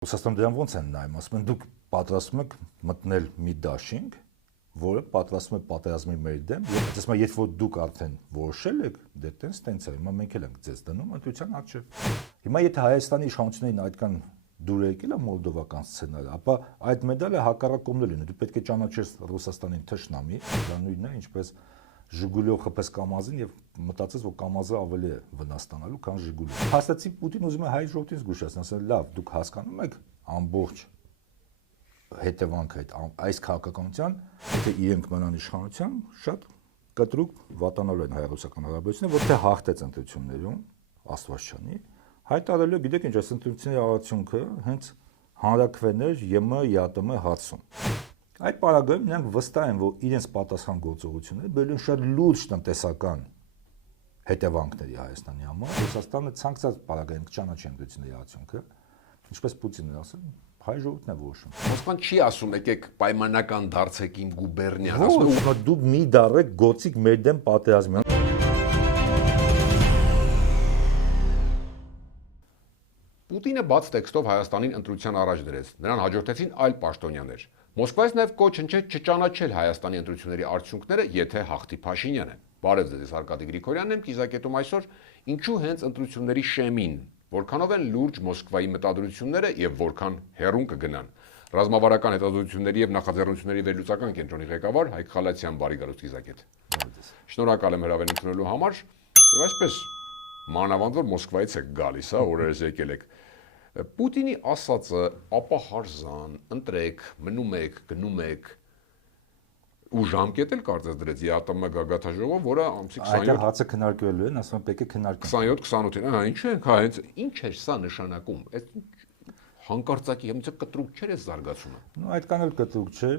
Ռուսաստան դրան ոնց են նայում, ասում են դուք պատրաստում եք մտնել մի դաշինք, որը պատրաստում է պատերազմի մեր դեմ, եւ ասում են, երբ որ դուք արդեն որոշել եք, դե տենց է, հիմա մենք էլ ենք ձեզ դնում ընտրության առջև։ Հիմա եթե Հայաստանի իշխանություններին այդքան դուր է եկել է մոլդովական սցենարը, ապա այդ մեդալը հակառակ կողմն է լինի։ Դու պետք է ճանաչես Ռուսաստանին թշնամի, դա նույնն է, ինչպես Ժիգուլիով խփես Կամազին եւ մտածես, որ Կամազը ավելի է վնաս ստանալու, քան Ժիգուլին։ Փաստացի Պուտին ուզում է հայ ժողովրդին զգուշացնել, ասել լավ, դուք հասկանում եք ամբողջ հետևանքը այս քաղաքականության, եթե իրենք մնան իշխանության, շատ կտրուկ վատանալու են հայ-ռուսական հարաբերությունները, որ թե հաղթեց ընտրություններում, Աստվածչանի, հայտարարել, գիտեք ինչ, այս ընտրությունների արդյունքը հենց հանրաքվեներ ԵՄ, ԵԱՏՄ հարցում։ Այդ պարագայում նրանք վստահ են, որ իրենց պատասխան գործողությունները բերել են շատ լուրջ տնտեսական հետևանքների Հայաստանի համար։ Ռուսաստանը ցանկացած պարագայում կճանաչի ընտրությունների արդյունքը, ինչպես Պուտինն ասել, հայ ժողովուրդն է որոշում։ Մոսկվան չի ասում, եկեք պայմանական դարձեք իմ գուբերնիան, ասում է դուք մի դարեք գործիք մեր դեմ պատերազմի։ Պուտինը բաց տեքստով Հայաստանին ընտրության առաջ դրեց։ Նրան հաջորդեցին այլ պաշտոնյաներ։ Մոսկվայից նաև կոչ հնչեց չճանաչել Հայաստանի ընտրությունների արդյունքները, եթե հաղթի Փաշինյանը։ Բարև ձեզ, Արկադի Գրիգորյանն եմ, կիզակետում այսօր ինչու հենց ընտրությունների շեմին, որքանով են լուրջ Մոսկվայի մտադրությունները եւ որքան հեռուն կգնան։ Ռազմավարական հետազոտությունների եւ նախաձեռնությունների վերլուծական կենտրոնի ղեկավար Հայկ Խալացյան, բարի գալուստ կիզակետ։ Շնորհակալ եմ հրավեր ընդունելու համար եւ այսպես մանավանդ որ Մոսկվայից եք գալիս, օրերս եկել եք։ Պուտինի ասածը ապահարզան, ընտրեք, մնում եք, գնում եք ու ժամկետ էլ կարծես դրեց ԵԱՏՄ գագաթաժողով, որը ամսի 27 Այդ հացը քննարկվելու են, ասում են պետք է քննարկենք։ 27-28-ին, ինչ ենք, հենց ինչ է սա նշանակում։ Այդ հանկարծակի հիմա կտրուկ չէր է զարգացումը։ Ну այդքան էլ կտրուկ չէր,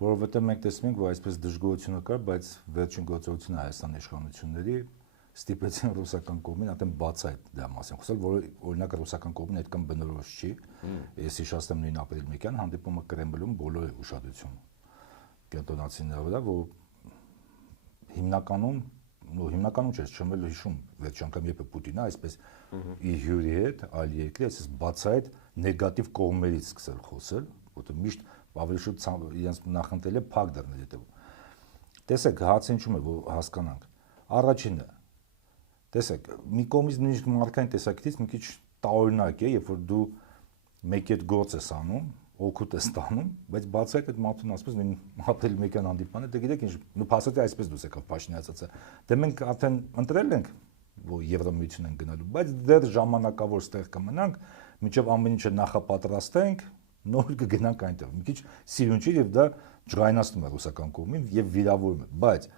որովհետեւ մենք տեսնում ենք, որ այսպես դժգոհությունը կար, բայց վերջին գործողությունը Հայաստանի իշխանությունների ստիպեցին ռուսական կողմին այդտեղ բացայտ դրա մասին խոսել, որ օրինակ ռուսական կողմին այդքան բնորոշ չի։ Ես հիշացնեմ նույն ապրիլ 1-յան հանդիպումը Կրեմլում բոլոր ուշադրություն կենտրոնացինների վրա, որ հիմնականում չէ, չեմ էլ հիշում վերջ անգամ երբ է Պուտինը այսպես իր հյուրի հետ այլ երկրի այսպես բացայտ նեգատիվ կողմերից սկսել խոսել, որտեղ միշտ ավելի շուտ իրենց նախընտրել է փակ դռներ հետևում։ Տեսեք, հացը ինչու՞մ է, որ հասկանանք։ Առաջինը տեսեք, մի կողմից նույնիսկ մարդկային տեսակետից մի քիչ տարօրինակ է, երբ որ դու մեկ այդ գործ ես անում, օգուտ ես ստանում, բայց բացայտ այդ մարդուն ասես նույն ապրիլ 1-յան հանդիպանը, դե գիտեք ինչ, նու փաստացի այսպես դուս եկավ Փաշինյանը ասացը։ Դե մենք արդեն ընտրել ենք, որ Եվրամիություն են գնալու, բայց դեռ ժամանակավոր ստեղ կմնանք, մինչև ամեն ինչը նախապատրաստենք, նոր կգնանք այնտեղ։ Մի քիչ սիրուն չի եւ դա ջղայնացնում է ռուսական կողմին եւ վիրավորում է, բայց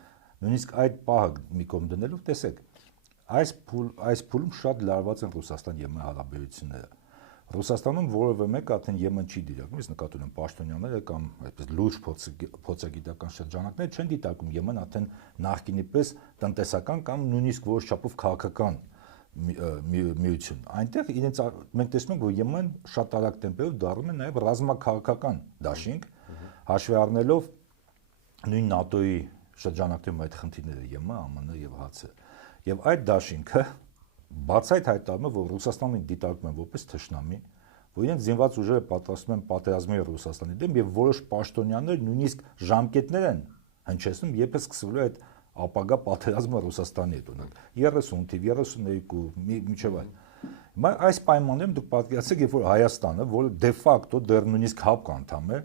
նույնիսկ այդ պահը մի կողմ դնելով տեսեք այս փուլում շատ լարված են Ռուսաստան-ԵՄ հարաբերությունները։ Ռուսաստանում որևէ մեկ արդեն ԵՄ չի դիտարկում, ես նկատում եմ պաշտոնյաները կամ այսպես լուրջ փոցագիտական շրջանակներ չեն դիտարկում ԵՄ-ն արդեն նախկինի պես տնտեսական կամ նույնիսկ որոշ չափով քաղաքական միություն։ Այնտեղ իրենց մենք տեսնում ենք, որ ԵՄ-ն շատ արագ տեմպերով դառնում է նաև ռազմաքաղաքական դաշինք, հաշվի առնելով նույն ՆԱՏՕ-ի շրջանակներում այդ խնդիրները ԵՄ, ԱՄՆ եւ ՀԱՑ-ը։ Եվ այդ դաշինքը բացայտ հայտարարում է, որ Ռուսաստանին դիտարկում են որպես թշնամի, որ իրենց զինված ուժերը պատրաստում են պատերազմի Ռուսաստանի դեմ եւ որոշ պաշտոնյաներ նույնիսկ ժամկետներ են հնչեցնում, երբ է սկսվելու այդ ապագա պատերազմը Ռուսաստանի հետ, օրինակ 30 թիվ, 32, միջև այլ։ Հիմա այս պայմաններում դուք պատկերացրեք, երբ որ Հայաստանը, որը դե ֆակտո դեռ նույնիսկ ՀԱՊԿ անդամ է,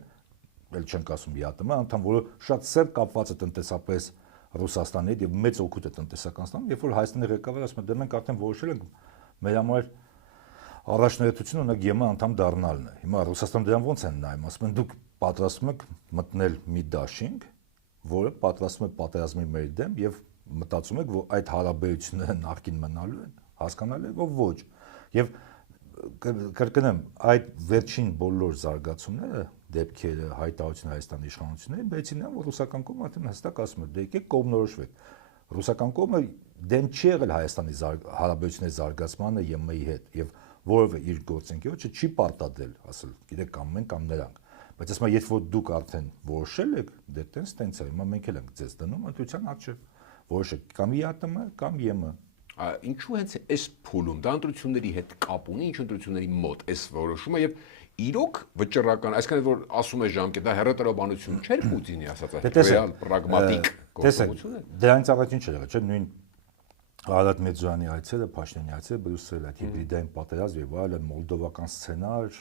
ել չենք ասում ԵԱՏՄ անդամ, որը շատ սեր կապված է տնտեսապես Ռուսաստանի հետ եւ մեծ օգուտ է տնտեսական ստանում, երբ որ Հայաստանի ղեկավարը ասում է, դե մենք արդեն որոշել ենք մեր համար առաջնահերթությունը ունենք ԵՄ անդամ դառնալն է։ Հիմա Ռուսաստանը դրան ոնց են նայում, ասում են դուք պատրաստում եք մտնել մի դաշինք, որը պատրաստում է պատերազմի մեր դեմ եւ մտածում եք, որ այդ հարաբերությունները նախկին մնալու են, հասկանալի է, որ ոչ։ Եվ կրկնեմ, այդ վերջին բոլոր զարգացումները դեպքերը հայտարարությունը Հայաստանի իշխանությունների բեցին են, որ ռուսական կողմը արդեն հստակ ասում է, դե եկեք կողմնորոշվեք։ Ռուսական կողմը դեմ չի եղել Հայաստանի հարաբերությունների զարգացմանը ԵՄ-ի հետ եւ որևէ իր գործընկերոջը չի պարտադրել, ասել, գիտեք կամ մենք կամ նրանք։ Բայց ասում եմ, երբ որ դուք արդեն որոշել եք, դե տենց է, հիմա մենք էլ ենք ձեզ դնում ընտրության առջև։ Որոշեք կամ ԵԱՏՄ կամ ԵՄ։ Ինչու հենց այս փուլում դա ընտրությունների հետ կապ ունի, ինչ ընտրությունների մոտ այս որոշումը եւ իրոք վճռական, այսինքն որ ասում է ժամկետ, դա հերետորաբանություն չէր Պուտինի ասած, Տեսեք, ռեալ պրագմատիկ գործողություն է։ Դրանից առաջին չէ եղել, չէ՞, նույն Արարատ Մեջյանի այցերը, Փաշինյանի այցերը, Բրյուսել, այդ հիբրիդային պատերազմ եւ այլն, մոլդովական սցենար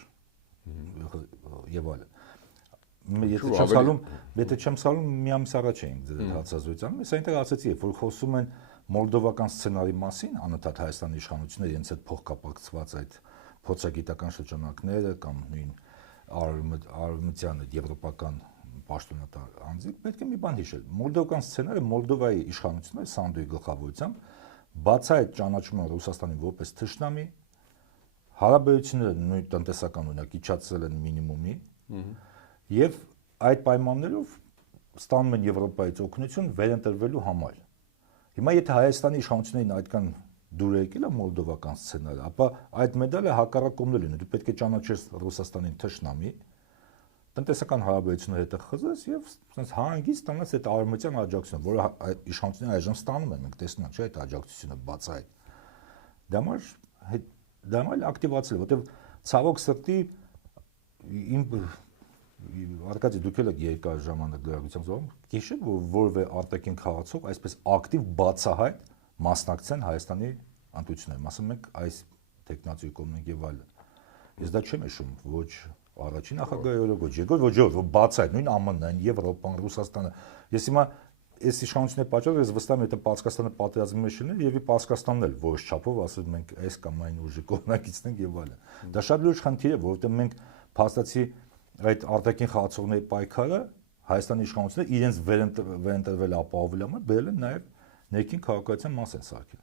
եւ այլն։ Եթե չեմ սխալվում, մի ամիս առաջ էինք դրել հարցազրույցանը, ես այնտեղ ասացի, որ խոսում են մոլդովական սցենարի մասին, անընդհատ Հայաստանի իշխանությունները իրենց հետ փոխկապակցված այդ փորձագիտական շրջանակները կամ նույն արևմտյան եվրոպական պաշտոնատար անձիկ պետք է մի բան հիշել։ Մոլդովական սցենարը Մոլդովայի իշխանությունները Սանդոյի գլխավորությամբ բացահայտ ճանաչում են Ռուսաստանին որպես թշնամի, հարաբերությունները նույն տնտեսական օրինակ իջացել են մինիմումի, եւ այդ պայմաններով ստանում են Եվրոպայից օգնություն վերընտրվելու համար։ Հիմա եթե Հայաստանի իշխանություններին այդքան դուր եկել է մոլդովական սցենարը, ապա այդ մեդալը հակառակ կողմն լինի։ Դու պետք է ճանաչես Ռուսաստանին թշնամի, տնտեսական հարաբերությունները հետը խզես եւ ասես հանգիստ ստանաս այդ արևմտյան աջակցությունը, որը իշխանությունները այժմ ստանում են, մենք տեսնում ենք, չէ՞, այդ աջակցությունը բացահայտ։ Դա համար ակտիվացել, որտեվ ցավոք սրտի Արկադի դուք եք երկար ժամանակ լրագրությամբ զբաղվում, գիշեր որ որևէ արտաքին քաղաքացու այսպես ակտիվ բացահայտ մասնակցեն Հայաստանի ընտրություններին, ասում ենք այս տեխնացիի կողմն եւ այլն։ Ես դա չեմ հիշում, ոչ առաջին նախագահի օրը, ոչ երկրորդ, ոչ երրորդ, որ բացահայտ նույն ԱՄՆ-ն, Եվրոպան, Ռուսաստանը։ Ես հիմա այս իշխանությունների պատճառով ես վստահ եմ, եթե Պարսկաստանը պատերազմի մեջ լիներ, եւ Պարսկաստանն էլ որոշ չափով ասում մենք այս կամ այն ուժի կողմնակիցն ենք եւ այլն։ Դա շատ լուրջ խնդիր է, որովհետեւ մենք փաստացի այդ արտաքին խաղացողների պայքարը Հայաստանի իշխանությունները իրենց վերընտրվել ապահովել համար բերել են նաև ներքին քաղաքացիական մաս են սարքել։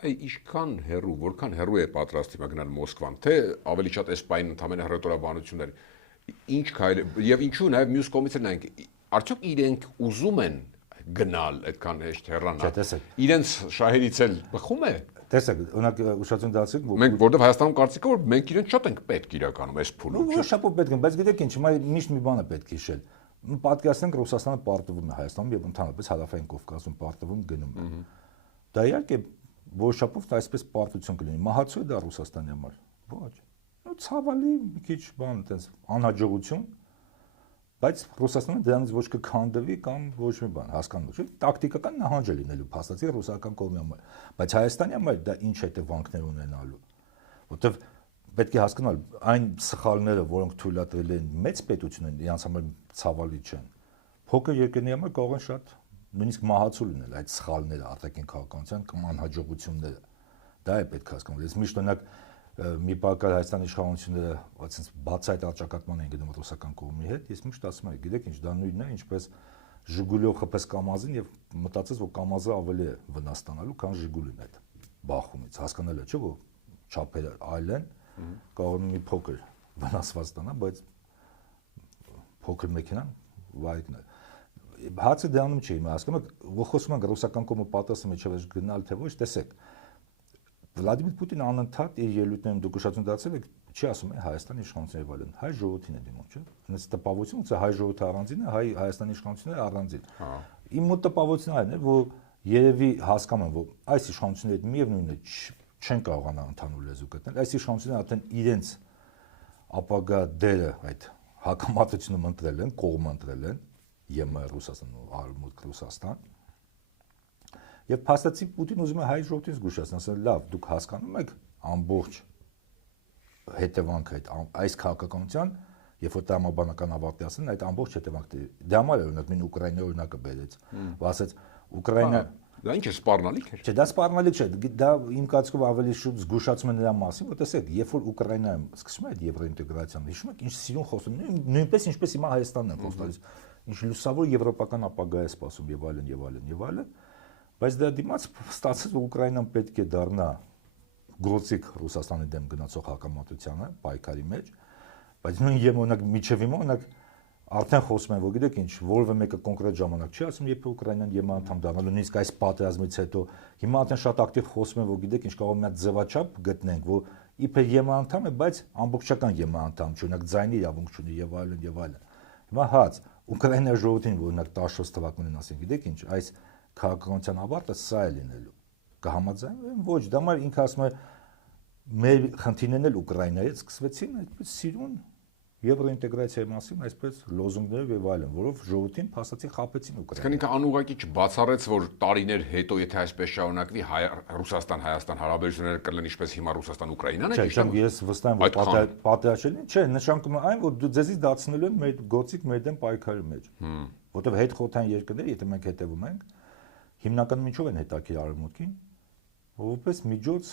Այ ինչքան հեռու, որքան հեռու է պատրաստ հիմա գնալ Մոսկվան, թե ավելի շատ այս պայն ընդհանրապես հռետորաբանություններ, ինչ քայլ եւ ինչու նաև մյուս կողմից էլ նայենք, արդյոք իրենք ուզում են գնալ այդքան հեշտ հեռանալ։ Իրենց շահերից էլ բխում է։ Տեսեք, օրինակ ուշադրություն դարձրեք, որ մենք որտեվ Հայաստանում կարծիքը որ մենք իրենց շատ ենք պետք իրականում այս փուլում։ Ոչ շապով պետք են, բայց գիտեք ինչ, հիմա միշտ մի բան է պետք հիշել։ Պատկերացնենք Ռուսաստանը պարտվում է Հայաստանում եւ ընդհանրապես Հարավային Կովկասում պարտվում գնում է։ Դա իհարկե որոշապով այսպես պարտություն կլինի։ Մահացու է դա Ռուսաստանի համար։ Ոչ։ Ու ցավալի մի քիչ բան այտենց անհաջողություն, բայց Ռուսաստանը դրանից ոչ կքանդվի կամ ոչ մի բան, հասկանում եք, տակտիկական նահանջ է լինելու փաստացի ռուսական կողմի համար, բայց Հայաստանի համար դա ինչ հետևանքներ ունենալու, որտեվ պետք է հասկանալ այն սխալները, որոնք թույլատրել են մեծ պետություններին, իրանց համար ցավալի չեն։ Փոքր երկրների համար կարող են շատ նույնիսկ մահացու լինել այդ սխալները արտաքին քաղաքականության կամ անհաջողությունները։ Դա է պետք հասկանալ։ Ես միշտ օրինակ մի բակար Հայաստանի իշխանությունները այսպես բացայտ արճակատման են գնում ռուսական կողմի հետ, ես միշտ ասում եմ, գիտեք ինչ, դա նույնն է, ինչպես Ժիգուլիով խփես Կամազին եւ մտածես, որ Կամազը ավելի է վնաս ստանալու, քան Ժիգուլին այդ Բախումից, հասկանալը չէ, որ չափերը այլ են, կարող է մի փոքր վնասված ստանա, բայց փոքր մեքենան վայրիկն է։ Հարցը դրանում չի, հիմա հասկանում եք, որ խոսում ենք ռուսական կողմը պատրաստ է միջև գնալ թե ոչ, տեսեք Վլադիմիր Պուտինը անընդհատ իր ելույթներում դուք ուշադրություն դարձել եք, չի ասում է Հայաստանի իշխանությունների վայրեն, հայ ժողովրդին է դիմում, չէ՞։ Հենց տպավորությունը ուսը հայ ժողովրդի առանձին է, Հայաստանի իշխանությունների առանձին։ Իմ մոտ տպավորությունն այն է, որ երևի հասկանում են, որ այս իշխանությունների հետ միևնույնն է չեն կարողանա ընդհանուր լեզու գտնել։ Այս իշխանությունները արդեն իրենց ապագա դերը այդ հակամարտությունում ընտրել են, կողմ ընտրել են, ԵՄ Ռուսաստան ու Արևմուտք Ռուսաստան։ Եվ փաստացի Պուտին ուզում է հայ ժողովրդին զգուշացնել, ասել լավ, դուք հասկանում եք ամբողջ հետևանքը այս քաղաքականության, երբ որ տրամաբանական ավարտի ասեն, այդ ամբողջ հետևանքները։ Դա համար է օրինակ մին Ուկրաինայի օրինակը բերեց, որ ասեց Ուկրաինա դա ինչ է սպառնալիք է։ Չէ, դա սպառնալիք չէ, դա իմ կարծիքով ավելի շուտ զգուշացում է նրա մասին, որ տեսեք, երբ որ Ուկրաինայում սկսվում է այդ եվրոինտեգրացիան, հիշում եք ինչ սիրուն խոսում, նույնպես ինչպես հիմա Հայաստանն են խոստալիս, ինչ լուսավոր եվրոպական ապագա է սպասում եւ այլն եւ այլն եւ այլն։ Բայց դա դիմաց ստացեց, որ Ուկրաինան պետք է դառնա գործիք Ռուսաստանի դեմ գնացող հակամարտությանը, պայքարի մեջ, բայց նույն եմ օրինակ միջև հիմա օրինակ արդեն խոսում են, որ գիտեք ինչ, որևէ մեկը կոնկրետ ժամանակ չի ասում, երբ Ուկրաինան ԵՄ անդամ դառնալու, նույնիսկ այս պատերազմից հետո հիմա արդեն շատ ակտիվ խոսում են, որ գիտեք ինչ, կարող է մի հատ ձևաչափ գտնենք, որ իբր ԵՄ անդամ է, բայց ամբողջական ԵՄ անդամ չի, օրինակ ձայնի իրավունք չունի եւ այլն եւ այլն։ Հիմա հաց Ուկրաինայի ժողովրդին, որ օրինակ 14 թվականին ասեն, գիտեք ինչ, այս քաղաքականության ավարտը սա է լինելու։ Կհամաձայնվեն, ոչ, դա մար ինքը ասում է մեր խնդիրներն էլ Ուկրաինայից սկսվեցին այդպես սիրուն Եվրոինտեգրացիայի մասին այսպես լոզունգներով եւ այլն, որով ժողովրդին փաստացի խաբեցին Ուկրաինա։ Իսկ ինքը անուղղակի չբացառեց, որ տարիներ հետո, եթե այսպես շարունակվի, Ռուսաստան-Հայաստան հարաբերությունները կլինեն ինչպես հիմա Ռուսաստան-Ուկրաինան է, ճիշտ է։ Ես վստահ եմ, որ պատահական չէ, նշանակում է այն, որ դու ձեզից դարձնելու են մեր գործիք մեր դեմ պայքարի մեջ։ Որտեւ հետ խոթային երկրները, եթե մենք հետևում ենք, հիմնականում ինչով են հետաքրքիր արևմուտքին, որպես միջոց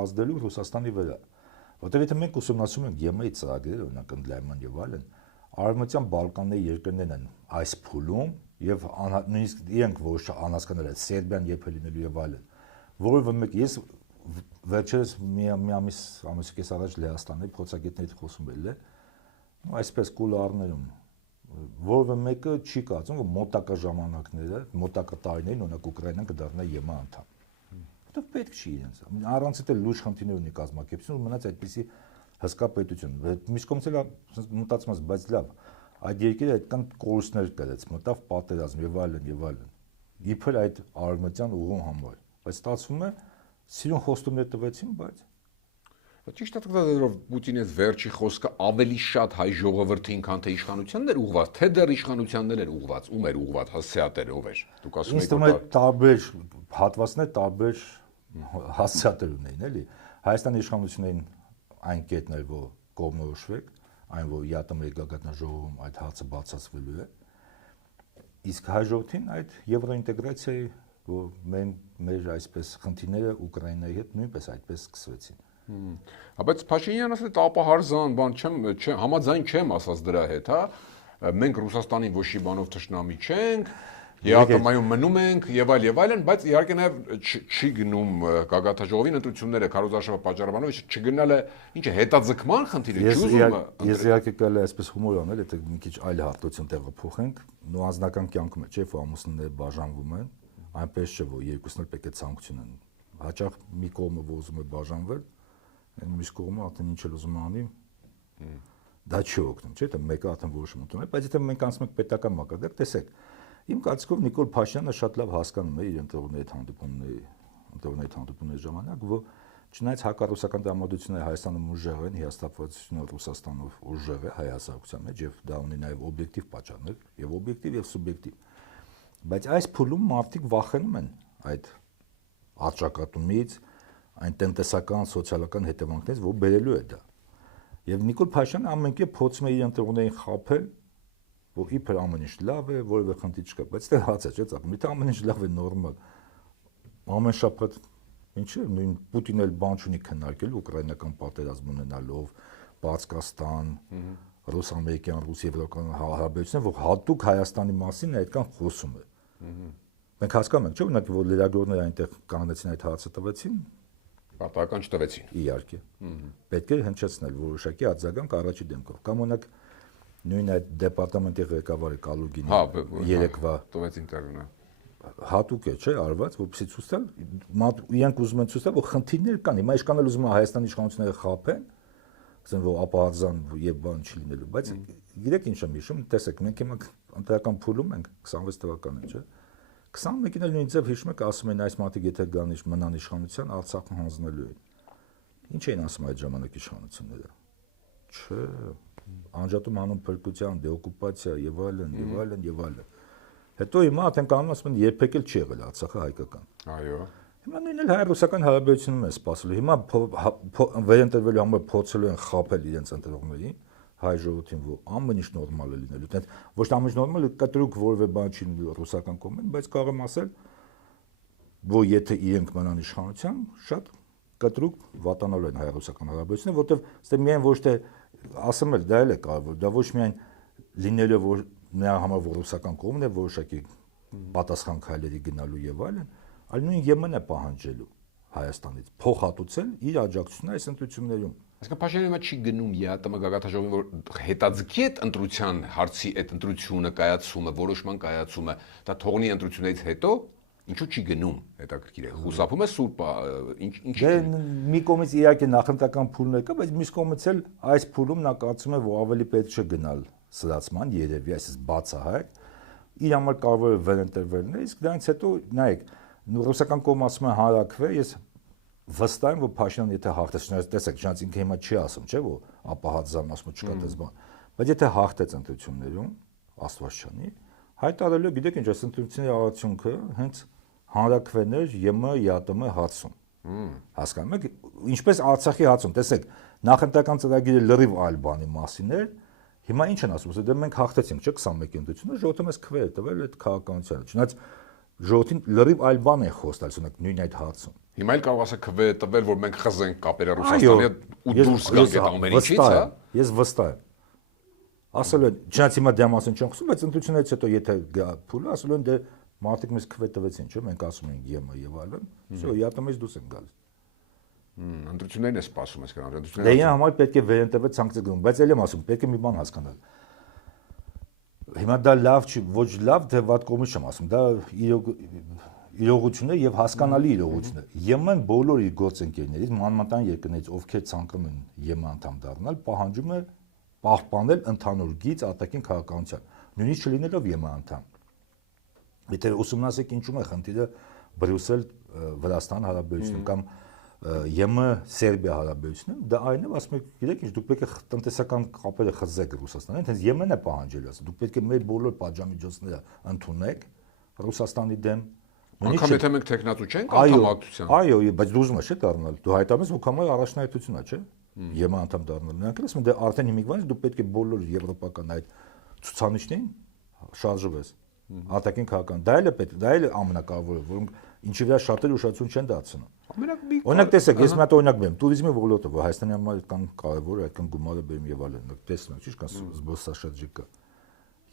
ազդելու Ռուսաստանի վրա։ Որտեւ եթե մենք ուսումնասիրում ենք ԵՄ-ի ծրագրերը, օրինակ ընդլայնման եւ այլն, արևմտյան Բալկանների երկրներն են այս փուլում եւ նույնիսկ իրենք ոչ անհասկանալ են Սերբիան երբ է լինելու եւ այլն։ Որովհետեւ մեկ ես վերջերս մի ամիս կես առաջ Լեհաստանի փորձագետների խոսում էլ է, այսպես կուլարներում, որովհետեւ մեկը չի կարծում, որ մոտակա ժամանակները, մոտակա տարիներին օրինակ Ուկրաինան կդառնա ԵՄ անդամ։ Որտեվ պետք չի իրենց։ Առանց այդ լուրջ խնդիրներ ունի կազմակերպությունը, մնաց այդպիսի հսկա պետություն։ Միշտ կոմից էլ մտածում ես, բայց լավ, այդ երկիրը այդքան կորուստներ կրեց, մտավ պատերազմ եւ այլն եւ այլն։ Իբր այդ արևմտյան ուղու համար։ Բայց ստացվում է սիրուն խոստումներ տվեցին, բայց ճիշտ է դեռ Պուտինի այդ վերջի խոսքը ավելի շատ հայ ժողովրդին, քան թե իշխանությանն էր ուղված, թե դեռ իշխանությանն էր ուղված, ում էր ուղված, հասցեատեր ով էր։ Դուք ասում եք, որ տարբեր հատվածներ, տարբեր հասցեատեր ունեն, էլի։ Հայաստանի իշխանություններին այն կետն էր, որ կողմնորոշվեք, այն որ ԵԱՏՄ-ի գագաթնաժողովում այդ հարցը բացասվելու է։ Իսկ հայ ժողովրդին այդ եվրոինտեգրացիայի, որ մեր այսպես խնդիրները Ուկրաինայի հետ նույնպես այդպես սկսվեցին։ Բայց Փաշինյանը ասել է ապահարզան, բան չեմ, համաձայն չեմ ասած դրա հետ, հա։ Մենք Ռուսաստանին ոչ մի բանով թշնամի չենք, ԵԱՏՄ-ում մնում ենք եւ այլն, բայց իհարկե նաեւ չի գնում գագաթնաժողովին ընտրությունները քարոզարշավը պատճառաբանով չգնալը, ինչը հետաձգման խնդիր է, ճուզումը։ Ես իհարկե կարելի է այսպես հումոր անել, եթե մի քիչ այլ հատուցություն տեղափոխենք, նո անձնական կյանքում է, չէ՞, որ ամուսնները բաժանվում են, այնպես չէ, որ երկուսն էլ պետք է ցանկություն են։ Հաճախ մի կողմը ուզում է բաժանվել, մյուս կողմը արդեն ինչ էլ ուզում անի, դա չի օգնում, չէ՞, դա մեկը արդեն որոշում ընդունել, բայց եթե մենք անցնում ենք պետական մակարդակ, տեսեք, իմ կարծիքով Նիկոլ Փաշինյանը շատ լավ հասկանում է իր ընտրողների հանդիպումների ժամանակ, որ չնայած հակառուսական տրամադրությունները Հայաստանում ուժեղ են, հիասթափվածությունը Ռուսաստանով ուժեղ է հայ հասարակության մեջ եւ դա ունի նաեւ օբյեկտիվ պատճառներ, եւ օբյեկտիվ եւ սուբյեկտիվ։ Բայց այս փուլում մարդիկ վախենում են այդ արճակատումից, այն տնտեսական, սոցիալական հետևանքներից, որ բերելու է դա։ Եվ Նիկոլ Փաշինյանը ամենքե փորձում է իր ընտրողներին խաբել, որ իբր ամեն ինչ լավ է, որևէ խնդիր չկա, բայց դա հաց է, չէ՞, ծաղկում։ Եթե ամեն ինչ լավ է, նորմալ, ամեն շաբաթ ինչ է, նույն Պուտինն էլ բան չունի քննարկել ուկրաինական պատերազմ ունենալով, Պարսկաստան, ռուս-ամերիկյան, ռուս-եվրոպական հարաբերությունները, որ հատուկ Հայաստանի մասին այդքան խոսում է։ Մենք հասկանում ենք, չէ՞, օրինակ, որ լրագրողները այնտեղ կանացին այդ հարցը տվեցին, պատահական չտվեցին։ Իհարկե։ Պետք է հնչեցնել որոշակի արձագանք առաջի դեմքով։ Կամ օրինակ նույն այդ դեպարտամենտի ղեկավարը Կալուգինը երեկվա տվեց ինտերվյու։ Հատուկ է, չէ, արված, որպեսզի ցույց տալ, իրենք ուզում են ցույց տալ, որ խնդիրներ կան։ Հիմա իշխանել ուզում է Հայաստանի իշխանությունները խաբեն, ասեն, որ ապահարզան եւ բան չի լինելու, բայց գիտեք ինչ եմ հիշում, տեսեք, մենք հիմա ընտրական փուլում ենք 26 թվականին, չէ։ 21-ին էլ նույն ձև հիշում եք, ասում են այս մարդիկ եթե գան մնան իշխանության, Արցախը հանձնելու են։ Ինչ էին ասում այդ ժամանակ իշխանությունները։ Չէ, անջատում անում փրկության, դեօկուպացիա եւ այլն եւ այլն եւ այլն։ Հետո հիմա արդեն կանոն ասում են երբեք էլ չի եղել Արցախը հայկական։ Այո։ Հիմա նույնն էլ հայ-ռուսական հարաբերություններն է սպասելու։ Հիմա վերընտրվելու համար փորձելու են խաբել իրենց ընտրողներին, հայ ժողովրդին, որ ամեն ինչ նորմալ է լինելու։ Դա ոչ թե ամեն ինչ նորմալ է, կտրուկ որևէ բան չի լինելու ռուսական կողմին, բայց կարող եմ ասել, որ եթե իրենք մնան իշխանության, շատ կտրուկ վատանալու են հայ-ռուսական հարաբերությունները, որտեղ ստե միայն ոչ թե ասեմ էլ դա էլ է կարևոր, դա ոչ միայն լինելու որ նրա համար որ ռուսական կողմն է որոշակի պատասխան քայլերի գնալու եւ այլն, այլ նույն ԵՄ-ն է պահանջելու Հայաստանից փոխհատուցել իր աջակցությունը այս ընտրություններում։ Այսինքն Փաշինյանը հիմա չի գնում ԵԱՏՄ գագաթնաժողովին, որ հետաձգի այդ ընտրության հարցի այդ ընտրությունը կայացումը, որոշման կայացումը, դա թողնի ընտրություններից հետո ինչու չի գնում, հետաքրքիր է, խուսափում է սուրբ ինչ Դե մի կողմից իհարկե նախընտրական փուլներ կա, բայց մյուս կողմից էլ այս փուլում նա կարծում է, որ ավելի պետք չէ գնալ սրացման, երևի այսպես բացահայտ, իր համար կարող է վերընտրվելն է, իսկ դրանից հետո նայեք, ռուսական կողմը ասում է հարակվե, ես վստահ եմ, որ Փաշինյանը եթե հաղթեց, տեսեք, չնայած ինքը հիմա չի ասում, չէ՞ որ ապահատ զամ ասում չկա դες բան, Բայց եթե հաղթեց ընտրություններում, Աստվածչանի, հայտարարել է, գիտեք ինչ, այս ընտրությունների արդյունքը հենց հանրաքվեներ ԵՄ, ԵԱՏՄ հացում։ Հասկանում եք, ինչպես Արցախի հացում, տեսեք, նախընտրական ծրագիրը լրիվ այլ բանի մասին էր, հիմա ինչ են ասում, դե մենք հաղթեցինք, չէ՞, 21 ընտրությունները, ժողովուրդը մեզ քվեր տվել այդ քաղաքականությանը։ Չնայած ժողովրդին լրիվ այլ բան է խոստալ, ասենք նույն այդ հացում։ Հիմա էլ կարող ասեք քվե տվել, որ մենք խզենք կապերը Ռուսաստանի հետ ու դուրս գանք այդ ամեն ինչից, հա։ Ես վստահ եմ։ Ասել են, չնայած հիմա դրա մասին չեմ խոսում, բայց ընտրություններից հետո եթե փուլը ասել են դե մարդիկ մեզ քվե տվեցին, չէ՞, մենք ասում ենք ԵՄ եւ այլն, всё, ԵԱՏՄ-ից դուրս են գալիս։ Ընտրություններն է սպասում ես կան, ընտրությունները։ Դե իհարկե համար պետք է վերընտրվել սանկցիա գնում, բայց ելի եմ ասում, պետք է մի բան հասկանալ։ Հիմա դա լավ չի, ոչ լավ, թե վատ կողմից չեմ ասում, դա իրողությունն է եւ հասկանալի իրողությունն է։ ԵՄ-ն բոլոր իր գործընկերներից, մանրամասն երկրներից, ովքեր ցանկանում են ԵՄ անդամ դառնալ, պահանջում է պահպանել ընդհանուր գիծ արտաքին քաղաքականության, նույնիսկ չլինելով ԵՄ անդամ։ Եթե ուսումնասիրեք ինչու է խնդիրը Բրյուսել-Վրաստան հարաբերությունում կամ ԵՄ-Սերբիա հարաբերությունում, դա այն է, ասում եք, գիտեք ինչ, դուք պետք է տնտեսական կապերը խզեք Ռուսաստանին, հենց ԵՄ-ն է պահանջել, ասում, դուք պետք է մեր բոլոր պատժամիջոցները ընդունեք Ռուսաստանի դեմ։ Անկամ եթե մենք տեխնատու չենք անդամակցության։ Այո, բայց դու ուզում ես չէ դառնալ։ Դու հայտարարում ես, որ կամայ առաջնահերթությունն է, չէ։ ԵՄ անդամ դառնալ։ Նրանք ասում են, դե արդեն հիմիկվանից դու պետք է բոլոր եվրոպական այդ ցուցանիշներին շարժվես։ Արտաքին քաղաքական։ Դա էլ է պետք, դա էլ է ամենակարևորը, որոնք ինչի վրա շատերը ուշադրություն չեն դարձնում։ Օրինակ տեսեք, ես մի հատ օրինակ բերեմ, туриզմի ոլորտը, որ Հայաստանի համար այդքան կարևոր է, այդքան գումարը բերում եւ այլն։ Տեսնում եք, ճիշտ կան զբոսաշրջիկը։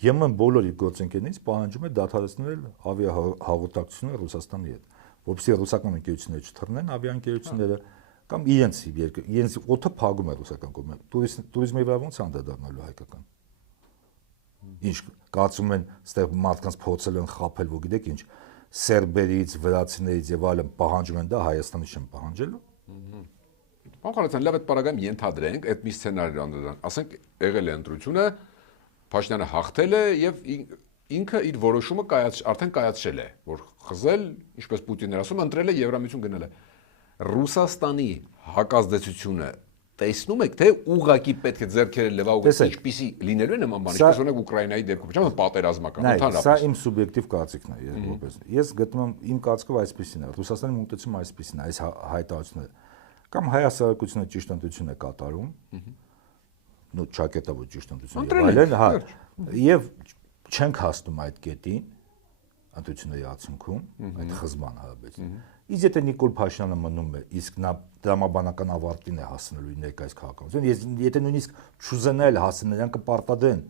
ԵՄ-ն բոլոր իր գործընկերներից պահանջում է դադարեցնել ավիահաղորդակցությունը Ռուսաստանի հետ, որովհետեւ ռուսական ընկերությունները չթռնեն ավիաընկերությունները կամ իրենց օդը փակում է ռուսական կողմը։ Туриզմի վրա ոնց անդրադառնալու հայկական։ Ինչ կարծում են, այստեղ մարդկանց փորձել են խաբել, որ գիտեք ինչ, սերբերից, վրացիներից եւ այլն պահանջում են դա, Հայաստանից չեն պահանջելու։ Անկարծան լավ այդ պարագայում ենթադրենք, այդ մի սցենարի անդրադառնանք, ասենք եղել է ընտրությունը, Փաշինյանը հաղթել է եւ ինքը իր որոշումը արդեն կայացրել է, որ խզել, ինչպես Պուտինն ասում, ընտրել է Եվրամիություն գնել է։ Ռուսաստանի հակազդեցությունը տեսնում եք, թե ուղղակի պետք է ձեռքերը լվաուղ ինչպիսի լինելու է նման բան, ինչպես օրինակ Ուկրաինայի դեպքում, չէ՞, պատերազմական ընդհանրապես։ Սա իմ սուբյեկտիվ կարծիքն է, որպես։ Ես գտնում եմ իմ կարծիքով այսպեսին է, Ռուսաստանի մոտեցումը այսպեսին է, այս հայտարարությունը կամ հայ հասարակությունը ճիշտ ընտրություն է կատարում, նո ճակետը ոչ ճիշտ ընտրություն է, այլն, հա, եւ չենք հասնում այդ կետին ընտրությունների արդյունքում, այդ խզման հարաբերություն։ Իսկ եթե Նիկոլ Փաշինյանը մնում է, իսկ նա դրամաբանական ավարտին է հասնելու ներկայիս քաղաքականություն, եթե նույնիսկ չուզենալ հասնել, նրանք կպարտադրեն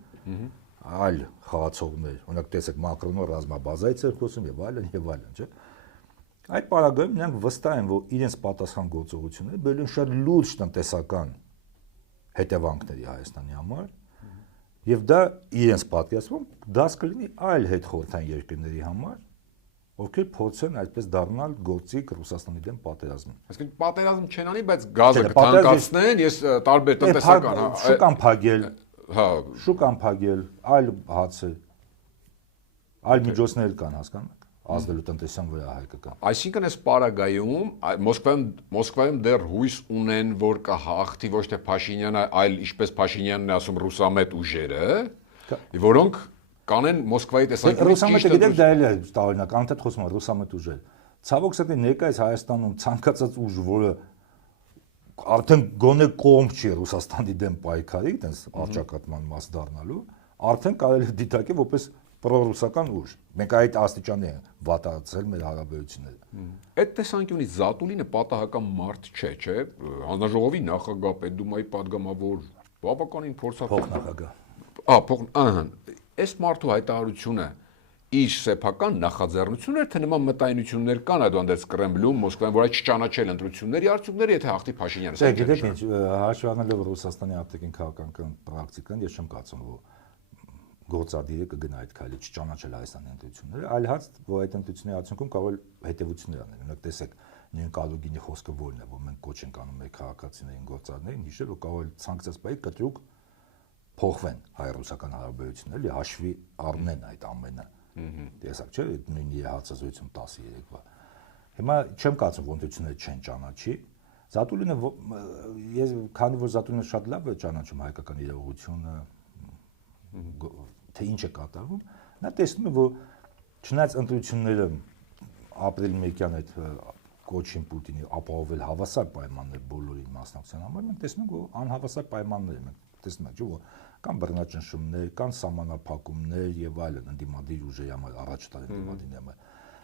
այլ խաղացողներ, օրինակ տեսեք Մակրոնը ռազմաբազայից է խոսում եւ այլն, չէ՞։ Այդ պարագայում նրանք վստահ են, որ իրենց պատասխան գործողությունները բերել են շատ լուրջ տնտեսական հետևանքների Հայաստանի համար, եւ դա իրենց պատկերացում դաս կլինի այլ հետխորհրդային երկրների համար, ովքեր փորձեն այդպես դառնալ գործիք Ռուսաստանի դեմ պատերազմին։ Այսինքն պատերազմ չեն անի, բայց գազը կթանկացնեն, ես տարբեր տնտեսական շուկան փակել, հա, շուկան փակել, այլ հացը, այլ միջոցներ կան, հասկանում եք, ազդելու տնտեսության վրա հայկական։ Այսինքն այս պարագայում Մոսկվայում դեռ հույս ունեն, որ կհաղթի ոչ թե Փաշինյանը, այլ ինչպես Փաշինյանն է ասում ռուսամետ ուժերը, որոնք կանեն Մոսկվայի տեսանկյունից ռուսամետը գիտեք դա էլ է տարօրինակ, անընդհատ խոսում է ռուսամետ ուժեր։ Ցավոք սրտի ներկայիս Հայաստանում ցանկացած ուժ, որը արդեն գոնե կողմ չի Ռուսաստանի դեմ պայքարի, այդպես արճակատման մաս դառնալու, արդեն կարելի է դիտարկել որպես պրոռուսական ուժ։ Մենք այդ աստիճանի ենք վատացել մեր հարաբերությունները։ Այդ տեսանկյունից Զատուլինը պատահական մարդ չէ։ Հանձնաժողովի նախագահ, Պետդումայի падգամավոր, բավականին փորձառու փոխնախագահ։ Այս մարդու հայտարարությունը իր սեփական նախաձեռնությունն էր, թե նման մտայնություններ կան այդուհանդերձ Կրեմլում, Մոսկվայում, որ այդ չճանաչել ընտրությունների արդյունքները, եթե հաղթի Փաշինյանը։ Չէ, գիտեք ինչ, հաշվի առնելով Ռուսաստանի արտաքին քաղաքական պրակտիկան, ես չեմ կարծում, որ գործադիրը կգնա այդ քայլը չճանաչել Հայաստանի ընտրությունները, այլ հաց, որ այդ ընտրությունների արդյունքում կարող է հետևություններ անել։ Օրինակ տեսեք, նույն Կալուգինի խոսքը որն է, որ մենք կոչ ենք անում մեր քաղաքացիներին, գործարներին, հիշել, որ կարող է ցանկացած բայ կտրուկ փոխվեն հայ-ռուսական հարաբերությունները, հաշվի առնեն այդ ամենը։ Տեսակ չէ, նույն հացազրույցում 13-ը։ Հիմա չեմ կարծում, որ ընտրությունները չեն ճանաչի։ Զատուլինը ես քանի որ Զատուլինը շատ լավ է ճանաչում հայկական իրողությունը, թե ինչ է կատարվում, նա տեսնում է, որ չնայած ընտրությունները ապրիլ 1-յան այդ կոչին Պուտինի ապահովել հավասար պայմաններ բոլորի մասնակցության համար, մենք տեսնում ենք, որ անհավասար պայմաններ են, մենք տեսնում ենք, որ կան բռնաճնշումներ, կան սահմանափակումներ եւ այլն ընդդիմադիր ուժերի համար, առաջտար ընդդիմադիրների համար։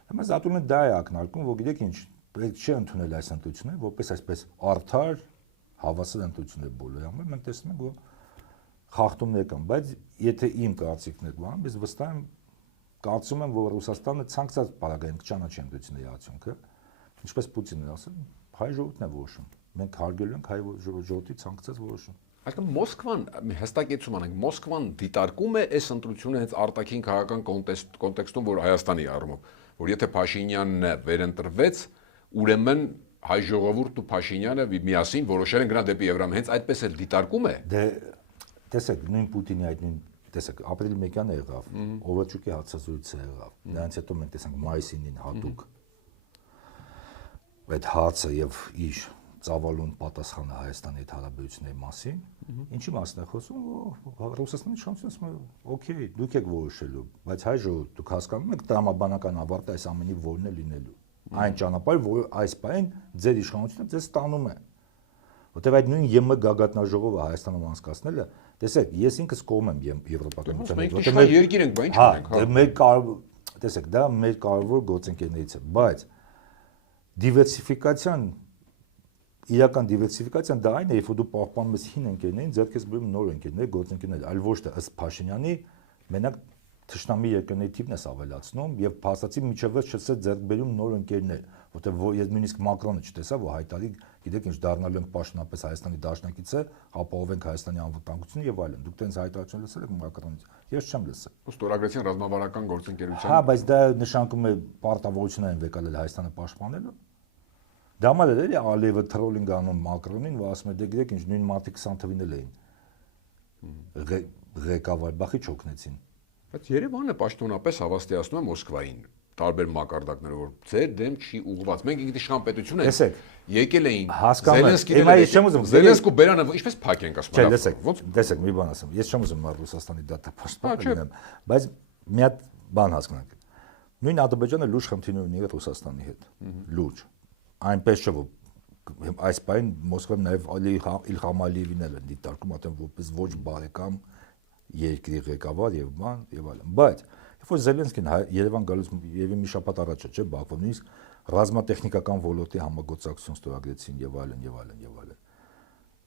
Հիմա զատումը դա է ակնարկում, որ գիտեք ինչ, պետք չէ ընդունել այս ընտրությունները, որպես այսպես արդար, հավասար ընտրություններ բոլորի համար, մենք տեսնում ենք, որ խախտումներ կան, բայց եթե իմ կարծիքն է բան, ես վստահ եմ, կարծում եմ, որ Ռուսաստանը ցանկացած պարագային կճանաչի ընտրությունների արդյունքը, ինչպես Պուտինն ասել, հայ ժողովուրդն է որոշում։ Մենք հարգելու ենք հայ ժողովրդի ցանկացած որոշում։ Այսինքն Մոսկվան հստակեցում անենք, Մոսկվան դիտարկում է այս ընտրությունը հենց արտաքին քաղաքական կոնտեքստում, որ Հայաստանի առումով, որ եթե Փաշինյանն վերընտրվեց, ուրեմն հայ ժողովուրդն ու Փաշինյանը միասին որոշել են գնալ դեպի Եվրոպա, հենց այդպես էլ դիտարկում է։ Դե տեսեք, նույն Պուտինի այդ նույն տեսեք, ապրիլի 1-ին եղավ, Օվերչուկի հացազրույցը եղավ։ Նրանց հետո մենք տեսանք մայիսին հատուկ այդ հարցը եւ իր ծավալուն պատասխանը Հայաստանի հետ հարաբերությունների մասին, ինչի մասն է խոսում, որ Ռուսաստանի իշխանությունը ասում է, օքեյ, դուք եք որոշելու, բայց հայ ժողովուրդ դուք հասկանում եք տրամաբանական ավարտը այս ամենի որն է լինելու։ Այն ճանապարհը, որ այս պայն ձեր իշխանությունը ձեզ ստանում է։ Որտեւ այդ նույն ԵՄ գագաթնաժողովը Հայաստանում անցկացնելը, տեսեք, ես ինքս կողմ եմ Եվրոպական միության, որտեղ մենք երկիր ենք, բա ինչ ունենք, հա։ Մեր կարող, տեսեք, դա մեր կարևոր գործընկերներից է, բայց դիվերսիֆիկացիան իրական դիվերսիֆիկացիան դա այն է, երբ դու պահպանում ես հին ընկերներին, ձեռք ես բերում նոր ընկերներ, գործընկերներ, այլ ոչ թե ըստ Փաշինյանի մենակ թշնամի երկրների թիվն ես ավելացնում եւ փաստացի միջև վերջ չսե ձեռք բերում նոր ընկերներ, որտեղ ես նույնիսկ Մակրոնը չտեսա, որ հայտարարի, գիտեք ինչ, դառնալու ենք պաշտոնապես Հայաստանի դաշնակիցը, ապահովենք Հայաստանի անվտանգությունը եւ այլն։ Դուք տենց հայտարարություն լսել եք Մակրոնից։ Ես չեմ լսել։ Ստորագրեցին ռազմավարական գործընկերության։ Հա, բայց դա նշանակում է պարտավորություն են վեկալել Հայաստանը պաշտպանելու։ Դա մալ է Ալիևը թրոլինգ անում Մակրոնին, որ ասում է դե գիտեք ինչ, նույն մարտի 20 թվին էլ էին ղեկավար բախի չօգնեցին։ Բայց Երևանը պաշտոնապես հավաստիացնում է Մոսկվային տարբեր մակարդակներով, որ ձեր դեմ չի ուղղված։ Մենք ինքնիշխան պետություն ենք։ Եկել էին Զելենսկու Բերանը ինչպես փակ ենք ասում։ Չէ, տեսեք, մի բան ասեմ։ Ես չեմ ուզում Ռուսաստանի դատապաշտպան լինեմ, բայց մի հատ բան հասկանանք։ Նույն Ադրբեջանը լուրջ խնդիրներ ունի Ռուսաստանի հետ։ Լուրջ։ Այնպես չէ, որ այս պայն Մոսկվան նաև Իլհամ Ալիևին էլ դիտարկում ատեն որպես ոչ բարեկամ երկրի ղեկավար եւ բան եւ այլն։ Բայց երբ որ Զելենսկին Երևան գալուց եւ մի շաբաթ առաջ չէ Բաքվում, նույնիսկ ռազմատեխնիկական ոլորտի համագործակցություն ստորագրեցին եւ այլն եւ այլն եւ այլն։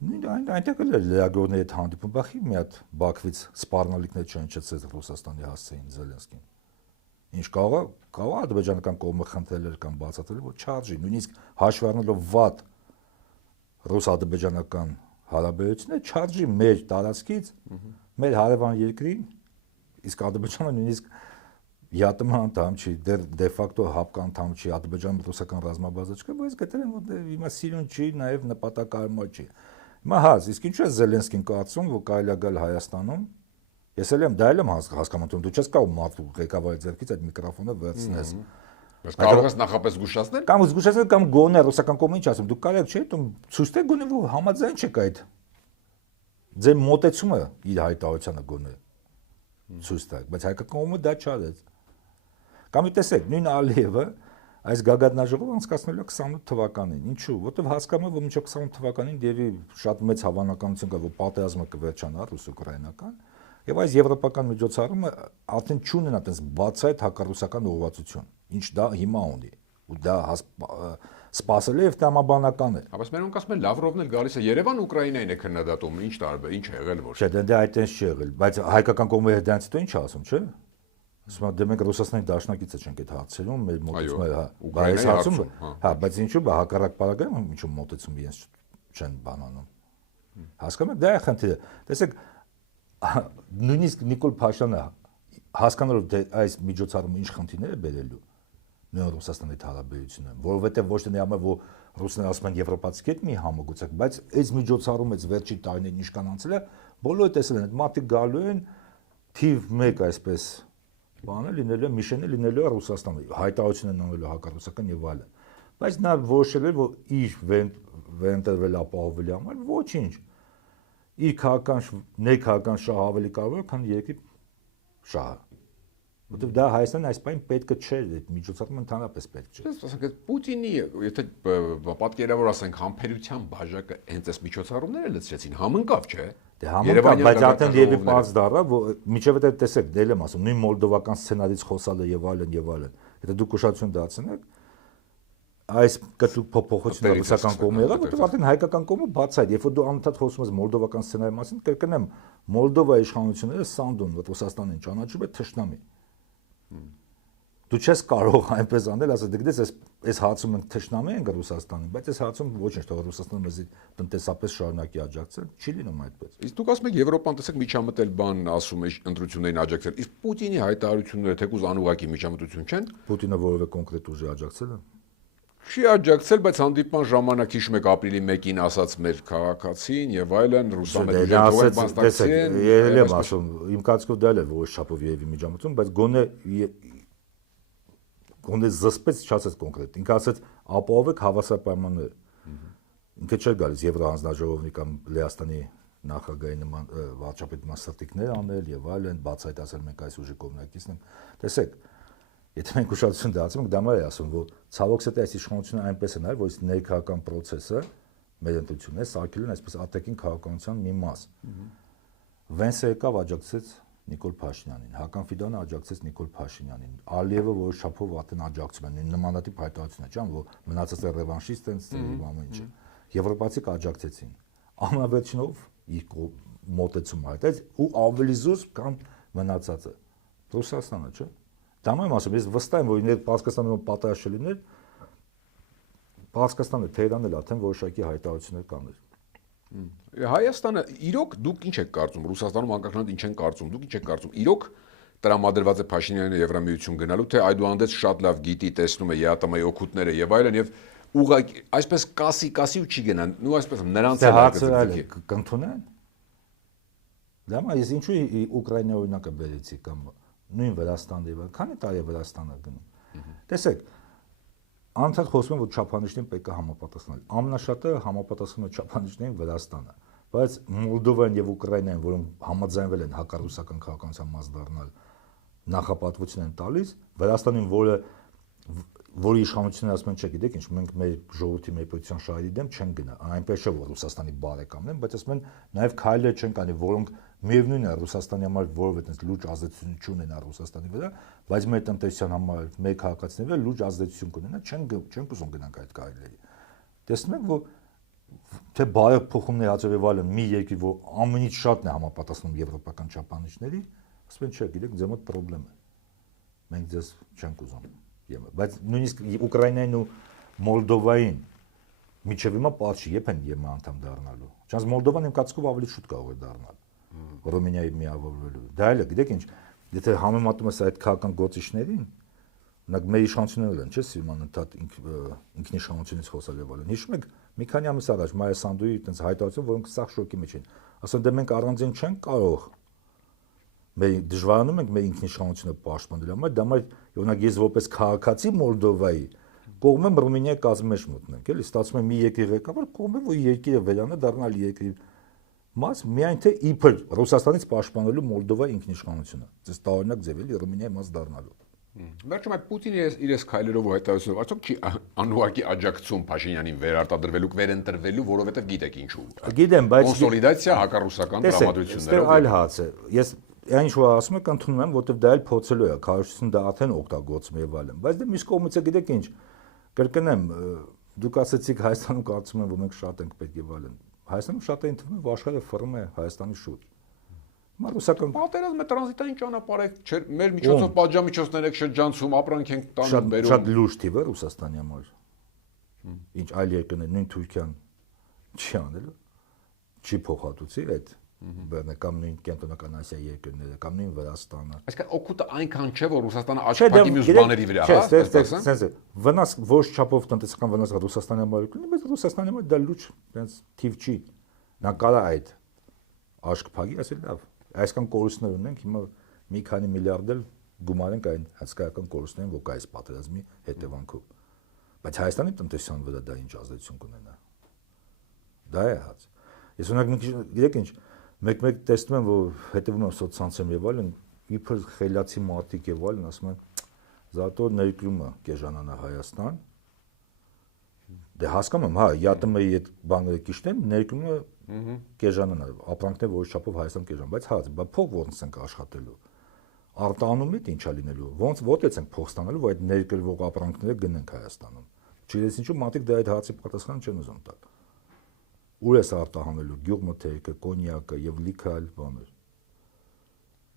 Նույն այնտեղ էլ լեագորների հետ հանդիպում բախի մի հատ Բաքվից սպառնալիքներ չհնչեցեց Ռուսաստանի հասցեին Զելենսկին։ Ինչ կարող ադրբեջանական կողմը խնդրել կամ բացատրել, որ չարժի, նույնիսկ հաշվի առնելով վատ ռուս-ադրբեջանական հարաբերությունները չարժի մեր տարածքից, մեր հարևան երկրին, իսկ Ադրբեջանը նույնիսկ ԵԱՏՄ անդամ չի, դե ֆակտո հապկա անդամ չի, Ադրբեջանը ռուսական ռազմաբազա չկա, բայց գտել են, որ հիմա սիրուն չի, նաև նպատակարար չի։ Հիմա հաց, իսկ ինչու է Զելենսկին կարծում, որ կարելի է գալ Հայաստանում։ Ես էլ եմ դա էլ եմ հասկանում, դու չես կարող մարդու ղեկավարի ձեռքից այդ միկրոֆոնը վերցնես։ Բայց կարող ես նախապես զգուշացնել։ Կամ զգուշացնել կամ գոնե ռուսական կողմը ինչ ասում, դուք կարեք չէ, դու ցույց տեք գոնե որ համաձայն չեք այդ ձեր մոտեցումը իր հայտարարությանը գոնե ցույց տակ, բայց հայկական կողմը դա չարեց։ Կամ տեսեք, նույն Ալիևը այս գագաթնաժողովը անցկացնելու է 28 թվականին։ Ինչու՞, որովհետև հասկանում է, որ մինչև 28 թվականին դեպի շատ մեծ հավանականություն կա, որ պատերազմը կվերջանա ռուս-ուկրաինական, եւ այս եվրոպական միջոցառումը արդեն չունենա այդպես բացայտ հակառուսական ուղղվածություն, ինչ դա հիմա ունի, ու դա սպասելի եւ տրամաբանական է։ Բայց մենոնք ասում են Լավրովն էլ գալիս է Երևան Ուկրաինային է քննադատում, ինչ տարբեր, ինչ է եղել որ։ Չէ, դա այդտենց չի եղել, բայց հայկական կողմը դրանից հետո ինչ ասում, չէ։ Ասում է դե մենք Ռուսաստանի դաշնակիցը չենք այդ հարցերում, մեր մոտեցումը, այս հարցում, հա, բայց ինչու՞ բա հակառակ պարագայում ինչու մոտեցում իրենց չեն բանանում։ Հասկանում եք, դա է խնդիրը։ Տեսեք, նույնիսկ Նիկոլ Փաշինյանը հասկանալով թե այս միջոցառումը ինչ խնդիրներ է բերելու նույն Ռուսաստանի հարաբերությունը, որովհետև ոչ թե նրա համար որ ռուսները ասում են եվրոպացի հետ մի համագործակ, բայց այս միջոցառումը այս վերջի տարիներին ինչքան անցել է, բոլորը տեսել են, այդ մարդիկ գալու են թիվ 1 այսպես բանը լինելու է, Միշենը լինելու է Ռուսաստանը, հայտարարություն են անելու հակառուսական եւ այլն։ Բայց նա որոշել է, որ իր վերընտրվել ապահովելի համար ոչինչ։ իր քաղաքական ներքաղաքական շահը ավելի կարևոր է, քան երկրի շահը։ Որտեղ դա Հայաստանը այս պայն պետք չէ, այդ միջոցառումը ընդհանրապես պետք չէ։ Ես ասենք այդ Պուտինի, եթե պատկերավոր ասենք համբերության բաժակը հենց այս միջոցառումները լցրեցին, համընկավ, չէ։ Դե համընկավ, բայց արդեն եւի բաց դառա, որ միջև այդ տեսեք, դել եմ ասում, նույն մոլդովական սցենարից խոսալը եւ այլն եւ այլն։ Եթե դուք ուշադրություն դարձնեք, այս կտրուկ փոփոխությունը ռուսական կողմը եղավ, որտեղ արդեն հայկական կողմը բացայտ, երբ որ դու անընդհատ խոսում ես մոլդովական սցենարի մասին, կրկնեմ, Մոլդովայի իշխանությունները Սանդուն, որ Ռուսաստանին ճանաչում է թշնամի։ Դու չես կարող այնպես անել, ասես դες այս հարցում ենք թշնամի ենք Ռուսաստանին, բայց այս հարցում ոչինչ, թող Ռուսաստանը մեզ տնտեսապես շարունակի աջակցել, չի լինում այդպես։ Իսկ դուք ասում եք Եվրոպան տեսեք միջամտել բան ասում է ընտրություններին աջակցել։ Իսկ Պուտինի հայտարարությունները թեկուզ անուղակի միջամտություն չեն։ Պուտինը որևէ կոնկրետ ուժի աջակցել է։ Չի աջակցել, բայց հանդիպման ժամանակ հիշում եք ապրիլի 1-ին ասաց մեր քաղաքացին եւ այլն ռուսամետ ուժերը բանստացին։ Երել եմ ասում, իմ կարծիքով դա էլ է որոշ չափով եւի միջամտություն, բայց գոնե զսպեց չասեց կոնկրետ։ Ինքը ասեց ապահովեք հավասար պայմաններ։ Ինքը չէր գալիս Եվրոհանձնաժողովի կամ Լեհաստանի նախագահի նման վարչապետի մասնատիկներ անել եւ այլն, բացայտացել մենք այս ուժի կողմնակիցն ենք։ Տեսեք, եթե մենք ուշադրություն դարձնենք, դա մայր է ասում, որ ցավոք սետ այս իշխանությունը այնպես է նայ, որ այս ներքաղաքական process-ը մեր ընտրությունները սարքելու են այսպես ատեկին քաղաքականության մի մաս։ Վենսը եկավ աջակցեց Նիկոլ Փաշինյանին, Հական Ֆիդոնը աջակցեց Նիկոլ Փաշինյանին, Ալիևը որոշ չափով արդեն աջակցում են, նմանատիպ հայտարարություն է, ջան, որ մնացած է ռևանշիստ են, ստեյվ ամեն ինչը։ Եվրոպացիք աջակցեցին։ Ամենավերջինով իր մոտեցումը հայտարարեց ու ավելի զուսպ քան մնացածը։ Ռուսաստանը, չէ՞։ Դա եմ ասում, ես վստահ եմ, որ իներ Պարսկաստանը պատահած չլիներ, Պարսկաստանը Թեհրանը էլ արդեն որոշակի հայտարարություններ կաներ։ Հայաստանը իրոք դուք ինչ եք կարծում, Ռուսաստանում անկախնանդ ինչ են կարծում, դուք ինչ եք կարծում, իրոք տրամադրված է Փաշինյանը Եվրամիություն գնալու, թե այդուհանդերձ շատ լավ գիտի, տեսնում է ԵԱՏՄ-ի օգուտները եւ այլն եւ ուղղակի այսպես կասի ու չի գնան, ու այսպես նրանց էլ հարցը կընդունեն։ Դա ես ինչու Ուկրաինայի օրինակը բերեցի կամ նույն Վրաստանի, քանի տարի է Վրաստանը գնում։ Տեսեք, անընդհատ խոսում են, որ չափանիշներին պետք է համապատասխանել։ Ամենաշատը համապատասխանում է չափանիշներին Վրաստանը, բայց Մոլդովան եւ Ուկրաինան, որոնք համաձայնվել են հակառուսական քաղաքականության մաս դառնալ, նախապատվություն են տալիս, Վրաստանին, որի իշխանությունները ասում են, չէ, գիտեք ինչ, մենք մեր ժողովրդի մեր պետության շահերի դեմ չեն գնա, այնպես չէ, որ Ռուսաստանի բարեկամն են, բայց ասում են նաեւ քայլեր չեն կանի, որոնք միևնույնն է Ռուսաստանի համար որովհետեւ այդպես լուրջ ազդեցություն չունենա Ռուսաստանի վրա, բայց մեր տնտեսության համար, մեր քաղաքացիների վրա լուրջ ազդեցություն կունենա, չեն կուզում գնանք այդ քայլերի։ Տեսնում եք, որ թե բարեփոխումների հաջողել այլն մի երկիր, որ ամենից շատն է համապատասխանում եվրոպական չափանիշների, ասում են, չէ, գիտեք, ձեր մոտ խնդրեմ է։ Մենք ձեզ չենք ուզում։ Բայց նույնիսկ Ուկրաինային ու Մոլդովային միջև հիմա պատշի երբ են ԵՄ անդամ դառնալու։ Չնայած Մոլդովան իմ կարծիքով ավելի շուտ կարող է դառնալ Ռումինիայի միավորվելու։ Դա էլ է, գիտեք ինչ, եթե համեմատում ես այդ քաղաքական գործիչներին, օրինակ մեր իշխանություններն են, չէ՞, Սիմոն ընդհանուր ինքնիշխանությունից խոսալ եւ այլն։ Հիշում եք, մի քանի ամիս առաջ Մայա Սանդուի այդպես հայտարարություն, որոնք սա շոկի մեջ են։ Ասում դե մենք առանձին չենք կարող մեր դժվարանում ենք մեր ինքնիշխանությունը պաշտպանելու համար, դա մայր օրինակ ես որպես քաղաքացի Մոլդովայի կողմ եմ Ռումինիայի կազմի մեջ մտնենք, էլի ստացվում է մի երկրի ղեկավար կողմ է, որ երկիրը վերանա դառնալ երկրի մաս, միայն թե իբր Ռուսաստանից պաշտպանելու Մոլդովայի ինքնիշխանությունը։ Ձեզ տարօրինակ ձև էլի Ռումինիայի մաս դառնալու։ Վերջում այդ Պուտինը իր քայլերով ու հայտարարությունով արդյոք չի անուղակի աջակցում Փաշինյանին վերարտադրվելու, վերընտրվելու, որովհետև գիտեք ինչու։ Գիտեմ, բայց կոնսոլիդացիա հակառուսական տրամադրություններով։ Այլ հաց է։ Ես այն ինչ որ ասում եք ընդունում եմ, որովհետև դա էլ փոցելու է, քարոշությունը դա արդեն օգտագործում եւ այլն։ Բայց դե մյուս կողմից է գիտեք ինչ, կրկնեմ, դուք ասացիք Հայաստանում կարծում եմ, որ մենք շատ ենք պետք եւ այլն։ Հայաստանում շատ էին թվում, որ աշխարհը ֆռում է Հայաստանի շուտ։ Ռուսական պատերազմը տրանզիտային ճանապարհ է, չէ՞, մեր միջոցով պատժամիջոցներ եք շրջանցում, ապրանք ենք տանում բերում։ Շատ լուրջ թիվ է Ռուսաստանի համար։ Ինչ այլ երկրներ, նույն Թուրքիան չի անելու, չի փոխհատուցի այդ կամ նույն Կենտրոնական Ասիայի երկրները, կամ նույն Վրաստանը։ Այսինքն օգուտը այնքան չէ, որ Ռուսաստանը աչքապատի մյուս բաների վրա, հա, sense վնաս ոչ չափով տնտեսական վնաս Ռուսաստանի համար կլինի, բայց Ռուսաստանի համար դա լուրջ, այնց թիվ չի։ Նա կարա այդ աչքփագի, ասել լավ, այսքան կորուստներ ունենք, հիմա մի քանի միլիարդ էլ գումարենք այն հսկայական կորուստներին, որ կա այս պատերազմի հետևանքով։ Բայց Հայաստանի տնտեսության վրա դա ինչ ազդեցություն կունենա։ Դա է հաց։ Ես օրինակ գիտեք ինչ, մեկ տեսնում եմ, որ հետևում եմ սոցցանցում եւ այլն, իբր խելացի մարդիկ եւ այլն ասում են, զատո ներկրումը կեժանանա Հայաստան։ Դե հասկանում եմ, հա, ԵԱՏՄ-ի այդ բաները ճիշտ են, ներկրումը կեժանանա, ապրանքները որոշ չափով Հայաստան կեժան, բայց հա, բա փող ոնց ենք աշխատելու։ Արտահանում է ինչա լինելու։ Ոնց ոտեց ենք փող ստանալու, որ այդ ներկրվող ապրանքները գնենք Հայաստանում։ Չգիտես ինչու մարդիկ դա այդ հարցի պատասխան չեն ուզում տալ։ Ուր է արտահանելու գյուղմթերքը, կոնյակը եւ լիքը այլ բաներ։